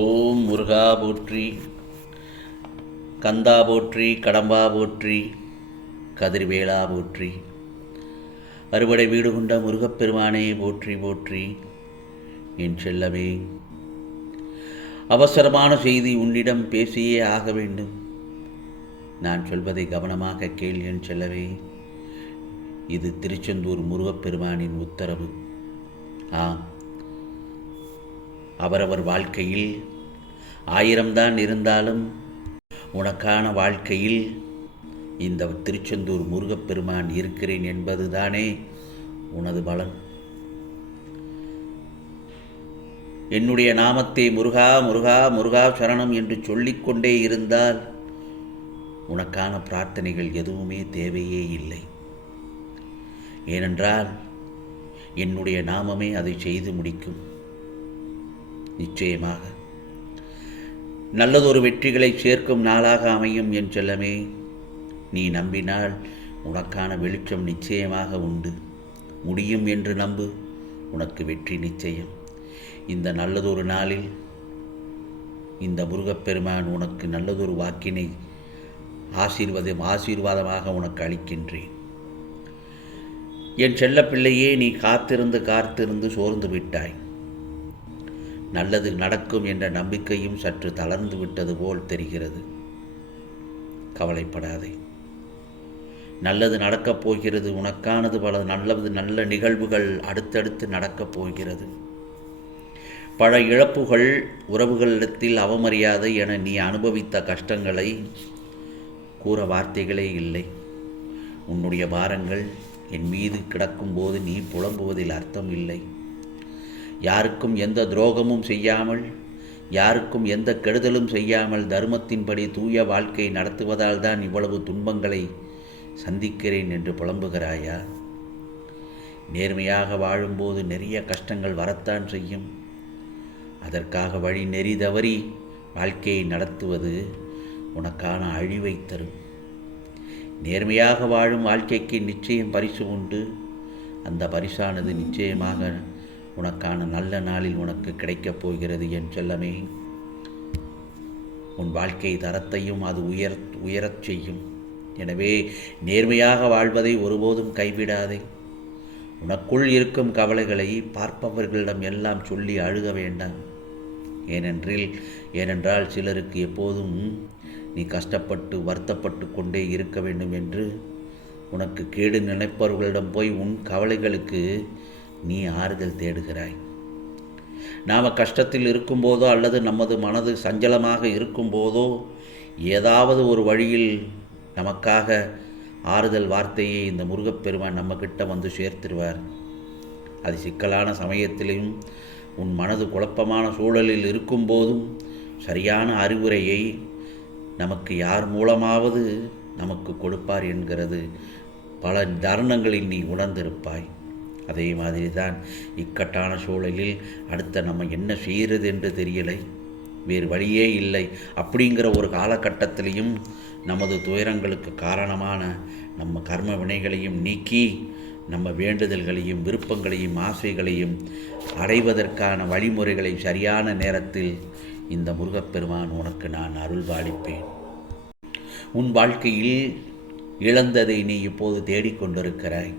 ஓம் முருகா போற்றி கந்தா போற்றி கடம்பா போற்றி கதிர்வேலா போற்றி. அறுவடை வீடு கொண்ட முருகப்பெருமானே போற்றி போற்றி என் செல்லவே அவசரமான செய்தி உன்னிடம் பேசியே ஆக வேண்டும். நான் சொல்வதை கவனமாக கேள் என் செல்லவே இது திருச்செந்தூர் முருகப்பெருமானின் உத்தரவு. ஆம். அவரவர் வாழ்க்கையில். ஆயிரம்தான் இருந்தாலும் உனக்கான வாழ்க்கையில் இந்த திருச்செந்தூர் முருகப்பெருமான் இருக்கிறேன் என்பதுதானே உனது பலன். என்னுடைய நாமத்தை முருகா முருகா முருகா சரணம் என்று சொல்லிக்கொண்டே இருந்தால் உனக்கான பிரார்த்தனைகள் எதுவுமே தேவையே இல்லை. ஏனென்றால் என்னுடைய நாமமே அதை செய்து முடிக்கும். நிச்சயமாக. நல்லதொரு வெற்றிகளை சேர்க்கும் நாளாக அமையும் என் செல்லமே. நீ நம்பினால் உனக்கான வெளிச்சம் நிச்சயமாக உண்டு. முடியும் என்று நம்பு உனக்கு வெற்றி நிச்சயம். இந்த நல்லதொரு நாளில் இந்த முருகப்பெருமான் உனக்கு நல்லதொரு வாக்கினை ஆசீர்வாதம் ஆசீர்வாதமாக உனக்கு அளிக்கின்றேன். என் செல்லப்பிள்ளையே நீ காத்திருந்து காத்திருந்து சோர்ந்து விட்டாய். நல்லது நடக்கும் என்ற நம்பிக்கையும் சற்று தளர்ந்து விட்டது போல் தெரிகிறது. கவலைப்படாதே. நல்லது நடக்கப் போகிறது உனக்கானது பல நல்லது நல்ல நிகழ்வுகள் அடுத்தடுத்து நடக்கப் போகிறது. பல இழப்புகள் உறவுகளிடத்தில் அவமரியாதை என நீ அனுபவித்த கஷ்டங்களை கூற வார்த்தைகளே இல்லை. உன்னுடைய பாரங்கள் என் மீது கிடக்கும்போது நீ புலம்புவதில் அர்த்தம் இல்லை. யாருக்கும் எந்த துரோகமும் செய்யாமல் யாருக்கும் எந்த கெடுதலும் செய்யாமல் தர்மத்தின்படி தூய வாழ்க்கை நடத்துவதால் தான் இவ்வளவு துன்பங்களை சந்திக்கிறேன் என்று புலம்புகிறாயா? நேர்மையாக வாழும்போது நிறைய கஷ்டங்கள் வரத்தான் செய்யும். அதற்காக வழி நெறி தவறி வாழ்க்கையை நடத்துவது உனக்கான அழிவை தரும். நேர்மையாக வாழும் வாழ்க்கைக்கு நிச்சயம் பரிசு உண்டு. அந்த பரிசானது நிச்சயமாக உனக்கான நல்ல நாளில் உனக்கு கிடைக்கப் போகிறது என் செல்லமே. உன் வாழ்க்கை தரத்தையும் அது உயர் உயரச் செய்யும். எனவே நேர்மையாக வாழ்வதை ஒருபோதும் கைவிடாதே. உனக்குள் இருக்கும் கவலைகளை பார்ப்பவர்களிடம் எல்லாம் சொல்லி அழுக வேண்டாம். ஏனென்றில் ஏனென்றால் சிலருக்கு எப்போதும் நீ கஷ்டப்பட்டு வருத்தப்பட்டு கொண்டே இருக்க வேண்டும் என்று உனக்கு கேடு நினைப்பவர்களிடம் போய் உன் கவலைகளுக்கு நீ ஆறுதல் தேடுகிறாய். நாம் கஷ்டத்தில் இருக்கும்போதோ அல்லது நமது மனது சஞ்சலமாக இருக்கும்போதோ ஏதாவது ஒரு வழியில் நமக்காக ஆறுதல் வார்த்தையை இந்த முருகப்பெருமான் நம்மக்கிட்ட வந்து சேர்த்திருவார். அது சிக்கலான சமயத்திலையும் உன் மனது குழப்பமான சூழலில் இருக்கும்போதும் சரியான அறிவுரையை நமக்கு யார் மூலமாவது நமக்கு கொடுப்பார் என்கிறது பல தருணங்களில் நீ உணர்ந்திருப்பாய். அதே மாதிரி தான் இக்கட்டான சூழலில் அடுத்த நம்ம என்ன செய்கிறது என்று தெரியலை. வேறு வழியே இல்லை. அப்படிங்கிற ஒரு காலகட்டத்திலையும் நமது துயரங்களுக்கு காரணமான நம்ம கர்ம வினைகளையும் நீக்கி நம்ம வேண்டுதல்களையும் விருப்பங்களையும் ஆசைகளையும் அடைவதற்கான வழிமுறைகளை சரியான நேரத்தில் இந்த முருகப்பெருமான் உனக்கு நான் அருள்பாலிப்பேன் உன் வாழ்க்கையில் இழந்ததை நீ இப்போது தேடிக்கொண்டிருக்கிறாய்.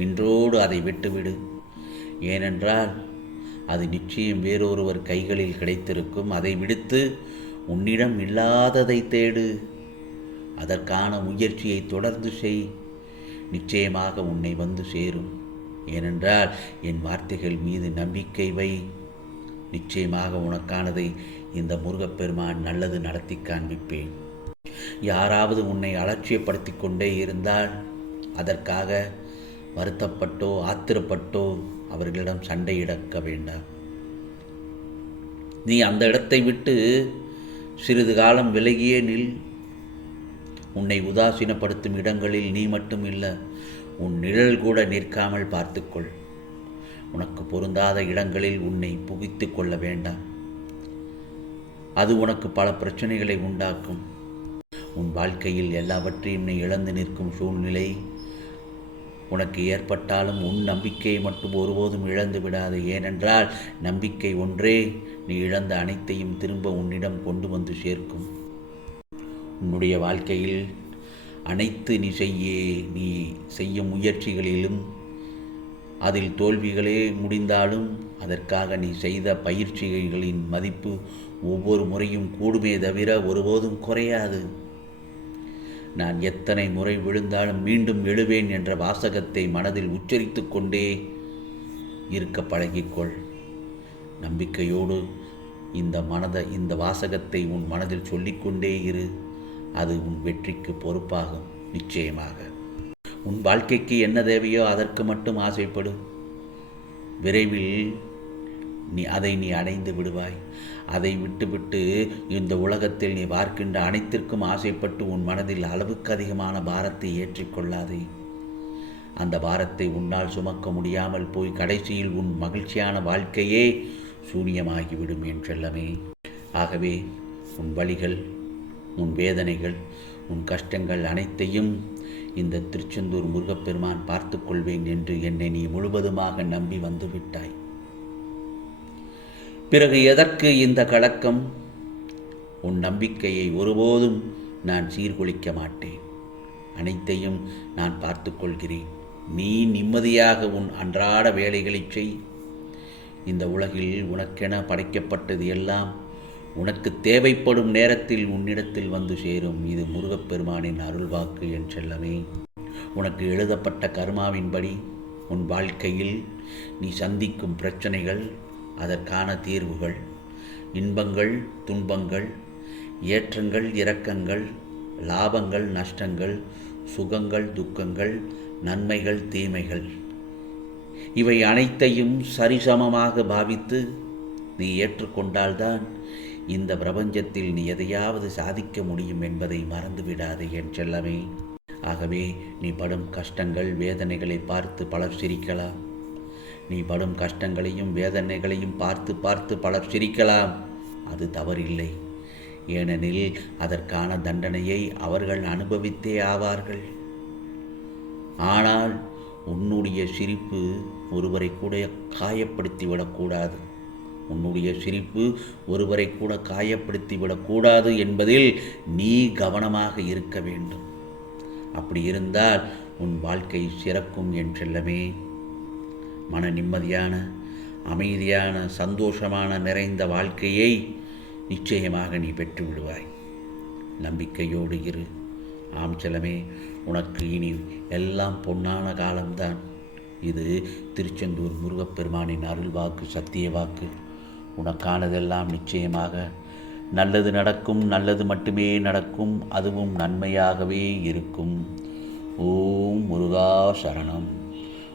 இன்றோடு அதை விட்டுவிடு. ஏனென்றால் அது நிச்சயம் வேறொருவர் கைகளில் கிடைத்திருக்கும். அதை விடுத்து உன்னிடம் இல்லாததை தேடு. அதற்கான முயற்சியை தொடர்ந்து செய். நிச்சயமாக உன்னை வந்து சேரும். ஏனென்றால் என் வார்த்தைகள் மீது நம்பிக்கை வை. நிச்சயமாக உனக்கானதை இந்த முருகப்பெருமான் நல்லது நடத்தி காண்பிப்பேன். யாராவது உன்னை அலட்சியப்படுத்தி கொண்டே இருந்தால் அதற்காக வருத்தப்பட்டோ ஆத்திரப்பட்டோ அவர்களிடம் சண்டையிடக்க வேண்டாம். நீ அந்த இடத்தை விட்டு சிறிது காலம் விலகியே நில். உன்னை உதாசீனப்படுத்தும் இடங்களில் நீ மட்டும் இல்லை உன் நிழல் கூட நிற்காமல் பார்த்துக்கொள். உனக்கு பொருந்தாத இடங்களில் உன்னை புகித்து கொள்ள வேண்டாம். அது உனக்கு பல பிரச்சனைகளை உண்டாக்கும். உன் வாழ்க்கையில் எல்லாவற்றையும் நீ இழந்து நிற்கும் சூழ்நிலை உனக்கு ஏற்பட்டாலும் உன் நம்பிக்கையை மட்டும் ஒருபோதும் இழந்து விடாது. ஏனென்றால் நம்பிக்கை ஒன்றே. நீ இழந்த அனைத்தையும் திரும்ப உன்னிடம் கொண்டு வந்து சேர்க்கும். உன்னுடைய வாழ்க்கையில் அனைத்து நீ செய்ய. நீ செய்யும் முயற்சிகளிலும் அதில் தோல்விகளே முடிந்தாலும் அதற்காக நீ செய்த பயிற்சிகளின் மதிப்பு ஒவ்வொரு முறையும் கூடுமே தவிர ஒருபோதும் குறையாது. நான் எத்தனை முறை விழுந்தாலும் மீண்டும் எழுவேன் என்ற வாசகத்தை மனதில் உச்சரித்து கொண்டே இருக்க பழகிக்கொள். நம்பிக்கையோடு இந்த மனதை இந்த வாசகத்தை உன் மனதில் சொல்லிக்கொண்டே இரு. அது உன் வெற்றிக்கு பொறுப்பாகும் நிச்சயமாக. உன் வாழ்க்கைக்கு என்ன தேவையோ அதற்கு மட்டும் ஆசைப்படு. விரைவில் நீ அதை நீ அடைந்து விடுவாய். அதை விட்டுவிட்டு இந்த உலகத்தில் நீ பார்க்கின்ற அனைத்திற்கும் ஆசைப்பட்டு உன் மனதில் அளவுக்கு அதிகமான பாரத்தை ஏற்றிக்கொள்ளாதே அந்த பாரத்தை உன்னால் சுமக்க முடியாமல் போய் கடைசியில் உன் மகிழ்ச்சியான வாழ்க்கையே சூனியமாகிவிடும் என்றெல்லாமே ஆகவே உன் வழிகள் உன் வேதனைகள் உன் கஷ்டங்கள் அனைத்தையும் இந்த திருச்செந்தூர் முருகப்பெருமான் பார்த்து கொள்வேன் என்று என்னை நீ முழுவதுமாக நம்பி வந்து விட்டாய் பிறகு எதற்கு இந்த கலக்கம்? உன் நம்பிக்கையை ஒருபோதும் நான் சீர்குலைக்க மாட்டேன். அனைத்தையும் நான் பார்த்து கொள்கிறேன். நீ நிம்மதியாக உன் அன்றாட வேலைகளைச் செய். இந்த உலகில் உனக்கென படைக்கப்பட்டது எல்லாம் உனக்கு தேவைப்படும் நேரத்தில் உன்னிடத்தில் வந்து சேரும். இது முருகப்பெருமானின் அருள்வாக்கு என் செல்லமே. உனக்கு எழுதப்பட்ட கர்மாவின்படி உன் வாழ்க்கையில் நீ சந்திக்கும் பிரச்சனைகள் அதற்கான தீர்வுகள். இன்பங்கள் துன்பங்கள் ஏற்றங்கள் இரக்கங்கள் லாபங்கள் நஷ்டங்கள் சுகங்கள் துக்கங்கள் நன்மைகள் தீமைகள். இவை அனைத்தையும் சரிசமமாக பாவித்து நீ ஏற்றுக்கொண்டால்தான் இந்த பிரபஞ்சத்தில் நீ எதையாவது சாதிக்க முடியும் என்பதை மறந்துவிடாதே என் செல்லமே. ஆகவே நீ படும் கஷ்டங்கள் வேதனைகளை பார்த்து பலர் சிரிக்கலாம். நீ படும் கஷ்டங்களையும் வேதனைகளையும் பார்த்து பார்த்து பலர் சிரிக்கலாம். அது தவறில்லை. ஏனெனில் அதற்கான தண்டனையை அவர்கள் அனுபவித்தே ஆவார்கள். ஆனால் உன்னுடைய சிரிப்பு ஒருவரை கூட காயப்படுத்தி விடக்கூடாது உன்னுடைய சிரிப்பு ஒருவரை கூட காயப்படுத்தி விடக்கூடாது என்பதில் நீ கவனமாக இருக்க வேண்டும். அப்படி இருந்தால் உன் வாழ்க்கை சிறக்கும் என் செல்லமே மன நிம்மதியான அமைதியான சந்தோஷமான நிறைந்த வாழ்க்கையை நிச்சயமாக நீ பெற்று விடுவாய் நம்பிக்கையோடு இரு. ஆம் செலமே உனக்கு இனி எல்லாம் பொன்னான காலம்தான். இது திருச்செந்தூர் முருகப்பெருமானின் அருள் வாக்கு சத்திய வாக்கு உனக்கானதெல்லாம் நிச்சயமாக நல்லது நடக்கும் நல்லது மட்டுமே நடக்கும் அதுவும் நன்மையாகவே இருக்கும். ஓம் முருகா சரணம்.